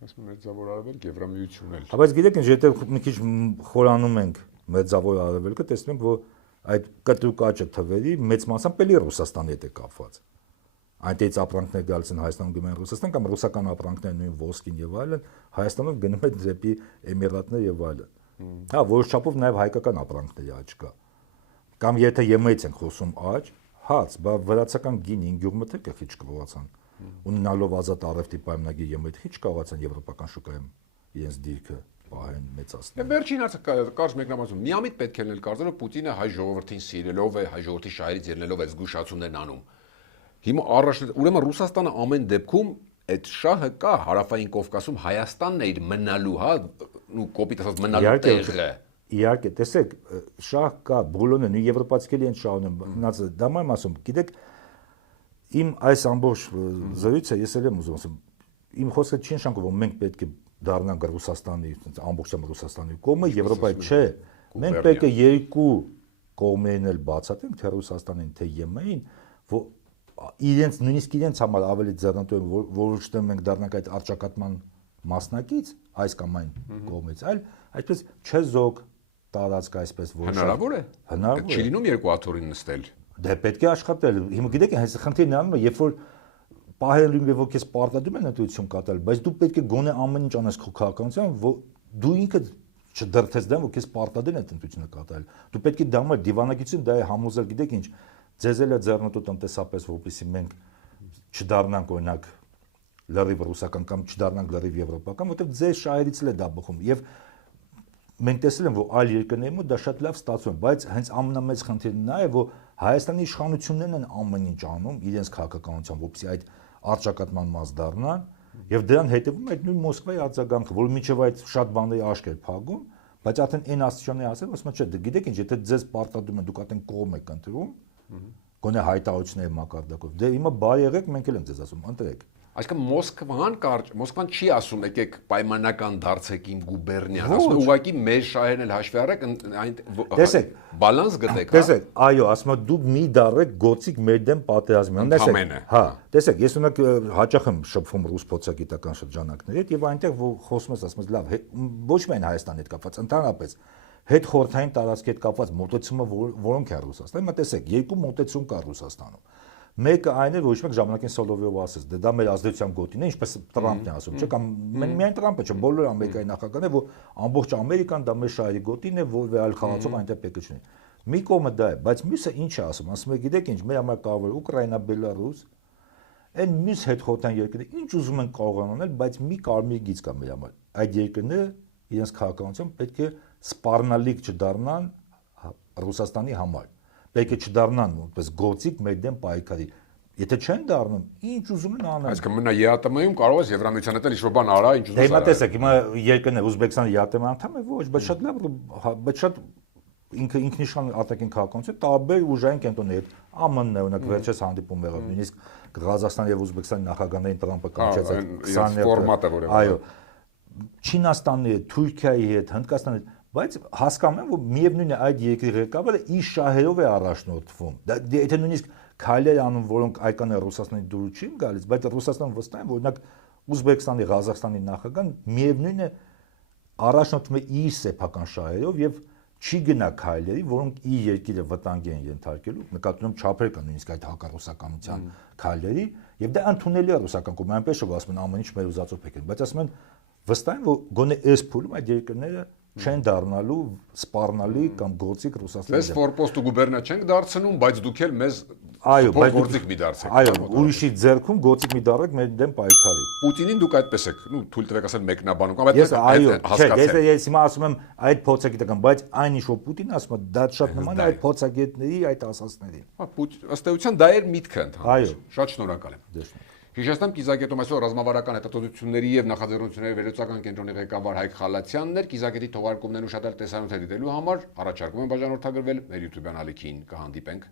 Ասում մեծավոր արևելք Եվրամիությունն էլ։ Բայց գիտեք ինչ, եթե մի քիչ խորանում ենք մեծավոր արևելքը, տեսնում ենք, որ այդ կտրուկաճը թվերի մեծ մասամբ էլի Ռուսաստանի հետ է կապված։ Այնտեղից ապրանքներ գալիս են Հայաստանում գնում են Ռուսաստան կամ ռուսական ապրանքներ նույն ոսկին եւ այլն Հայաստանով գնում են դեպի Էմիրատներ եւ այլն։ Հա, որոշ չափով նաեւ հայկական ապրանքների աճ կա։ Կամ եթե ԵՄ-ից ենք խոսում աճ, հաց, բա վրացական գինին գյուղմթերքը քիչ կողացան։ Ունենալով ազատ առևտրի պայմանագիր ԵՄ-ից քիչ կարողացան եվրոպական շուկայում իրենց դիրքը պահեն մեծացնել։ Վերջին հարցը կարճ մեկնաբանություն։ Միամիտ պետք է լինել կարծել, որ Պուտինը հայ ժողովրդին սիրելով է, հայ ժողովրդի շահերից ելնելով է զգուշացումներն անում։ Հիմա ուրեմն Ռուսաստանը ամեն դեպքում այդ շահը կա հարավային Կովկասում Հայաստանն է իր մնալու, հա, ու կոպիտ ասած մնալու տեղը։ Իհարկե, տեսեք, շահ կա, բոլորն են, եվրոպացիքելի են շահում, մնաց դա եմ ասում, գիտեք, իմ այս ամբողջ զրույցը ես էլ եմ ուզում ասում, իմ խոսքը չի նշանակում, որ մենք պետք է դառնանք Ռուսաստանի, ամբողջությամբ Ռուսաստանի կողմը, Եվրոպայի չէ, մենք պետք է երկու կողմերն էլ բացատրենք, թե Ռուսաստանին, թե ԵՄ-ին, որ իրենց նույնիսկ իրենց համար ավելի ձեռնտու են, որ ոչ թե մենք դառնանք այդ արճակատման մասնակից այս կամ այն կողմից, այլ այսպես չեզոք տարածք այսպես որ հնարավոր է։ Հնարավոր է։ Չի լինում երկու աթոռին նստել։ Դե պետք է աշխատել։ Հիմա գիտեք, հենց խնդիրն անում է, երբ որ պահել ու որ քեզ պարտադում են ընտրություն կատարել, բայց դու պետք է գոնե ամեն ինչ անես քո քաղաքականությամբ, որ դու ինքդ չդրթես դեմ, որ քեզ պարտադիր է ընտրությունը կատարել։ Դու պետք է դա մը դիվանագիտություն դա է համոզել, գիտեք ինչ, ձեզ էլ է ձեռնտու տնտեսապես, որպեսզի մենք չդառնանք օրինակ լրիվ ռուսական կամ չդառնանք լրիվ եվրոպական, որտեղ ձեր շահերից էլ է դա բխում եւ մենք տեսել ենք, որ այլ երկրների մոտ դա շատ լավ ստացվում է, բայց հենց ամենամեծ խնդիրն նա է, որ Հայաստանի իշխանություններն են ամեն ինչ անում իրենց քաղաքականությամբ, որպեսզի այդ արճակատման մաս դառնան եւ դրան հետեւում այդ նույն Մոսկվայի արձագանքը, որ միջև այդ շատ բաների աշկ էր փակում, բայց արդեն այն աստիճանի ասել, ասում են, չէ, դե գիտեք ինչ, եթե ձեզ պարտադում են, դուք արդեն կողմ եք ընտրում, գոնե հայտարարությունների մակարդակով, դե հիմա բարի եղեք, մենք էլ ենք ձեզ ասում, ընտրեք։ Այսինքն Մոսկվան չի ասում եկեք պայմանական դարձեք իմ գուբերնիան, ասում է ուղղակի մեր շահերն էլ հաշվի առեք, այն բալանս գտեք, հա։ Տեսեք, այո, ասում է դուք մի դառեք գործիք մեր դեմ պատերազմի, տեսեք։ Հա, տեսեք, ես ունակ հաճախ եմ շփվում ռուս փորձագիտական շրջանակների հետ եւ այնտեղ որ խոսում ես, ասում ես լավ, ոչ միայն Հայաստանի հետ կապված, ընդհանրապես հետ խորհրդային տարածքի հետ կապված մոտեցումը որոնք են Ռուսաստանում, հիմա տեսեք, երկու մոտեցում կա Ռուսաստանում։ Մեկը այն է, որ ոչ մեկ ժամանակին Սոլովյովը ասեց, դե դա մեր ազդեցության գոտին է, ինչպես Տրամպն է ասում, չէ՞ կամ միայն Տրամպը չէ, բոլոր Ամերիկայի նախագահները, որ ամբողջ Ամերիկան դա մեր շահերի գոտին է, որ այլ խաղացող այնտեղ պետք է չունի։ Մի կողմը դա է, բայց մյուսը ինչ է ասում է, գիտեք ինչ, մեր համար կարող է Ուկրաինա, Բելարուս, այն մյուս հետ խորհրդային երկրները ինչ ուզում են կարող անել, բայց մի կարմիր գիծ կա մեր համար։ Այդ երկրները իրենց քաղաքականությամբ պետք է սպառնալիք չդառնան Ռուսաստանի համար։ Պետք է չդառնան որպես գործիք մեր դեմ պայքարի։ Եթե չեն դառնում, ինչ ուզում են անել։ Այսինքն մնա ԵԱՏՄ-ում կարող ես Եվրամիության հետ ինչ-որ բան արա, ինչ ուզում ես։ Հիմա տեսեք, հիմա երկրն է Ուզբեկստանը ԵԱՏՄ անդամ է, ոչ, բայց շատ լավ, բայց շատ ինքնիշխան արտաքին քաղաքականություն տարբեր ուժային կենտրոնների հետ ԱՄՆ-ն է օրինակ վերջերս հանդիպում եղավ, նույնիսկ Ղազախստանի եւ Ուզբեկստանի նախագահներին Տրամպը կանչեց այդ 20 ֆորմատը որը։ Այո։ Չինաստանի հետ, Թուրքիայի հետ, Հնդկաստանի հետ, բայց հասկանում եմ, որ միևնույն է այդ երկրի ղեկավարը իր շահերով է առաջնորդվում։ Դա եթե նույնիսկ քայլեր անում, որոնք այկան է Ռուսաստանի դուրս չին գալիս, բայց Ռուսաստանը վստահ է, որ օրինակ Ուզբեկստանի, Ղազախստանի նախագահան միևնույն է առաջնորդվում է իր սեփական շահերով եւ չի գնա քայլերի, որոնք իր երկիրը վտանգի են ենթարկելու, նկատում եմ չափեր կան նույնիսկ այդ հակառուսականության քայլերի, եւ դա ընդունելի է ռուսական կողմը, այնպես որ ասում են ամեն ինչ մեր ուզածով պետք է, բայց ասում են վստահ են, որ գոնե այս փուլում այդ երկրները չեն դառնալու սպառնալի կամ գործիք Ռուսաստանի։ Դες ֆորպոստու գուբերնիա չենք դարձնում, բայց դուք էլ մեզ այո, բայց գործիք մի դարձեք։ Այո, ուրիշի ձեռքում գործիք մի դառեք մեր դեմ պայքարի։ Պուտինին դուք այդպես եք, թույլ տվեք ասել մեկնաբանում, կամ այդպես հասկացել։ Ես հիմա ասում եմ այդ փորձագիտական, բայց այն ինչ որ Պուտինն ասում է, դա շատ նման է այդ փորձագետների, այդ ասածների։ Հա, ըստ էության դա էր միտքը ընդհանրապես։ Շատ շնորհակալ եմ։ Հիշեցնեմ կիզակետում այսօր ռազմավարական հետազոտությունների եւ նախաձեռնությունների վերլուծական կենտրոնի ղեկավար Հայկ Խալաթյանն էր, կիզակետի թողարկումներն ուշադիր տեսանյութեր դիտելու համար առաջարկում եմ բաժանորդագրվել մեր YouTube-յան ալիքին, կհանդիպենք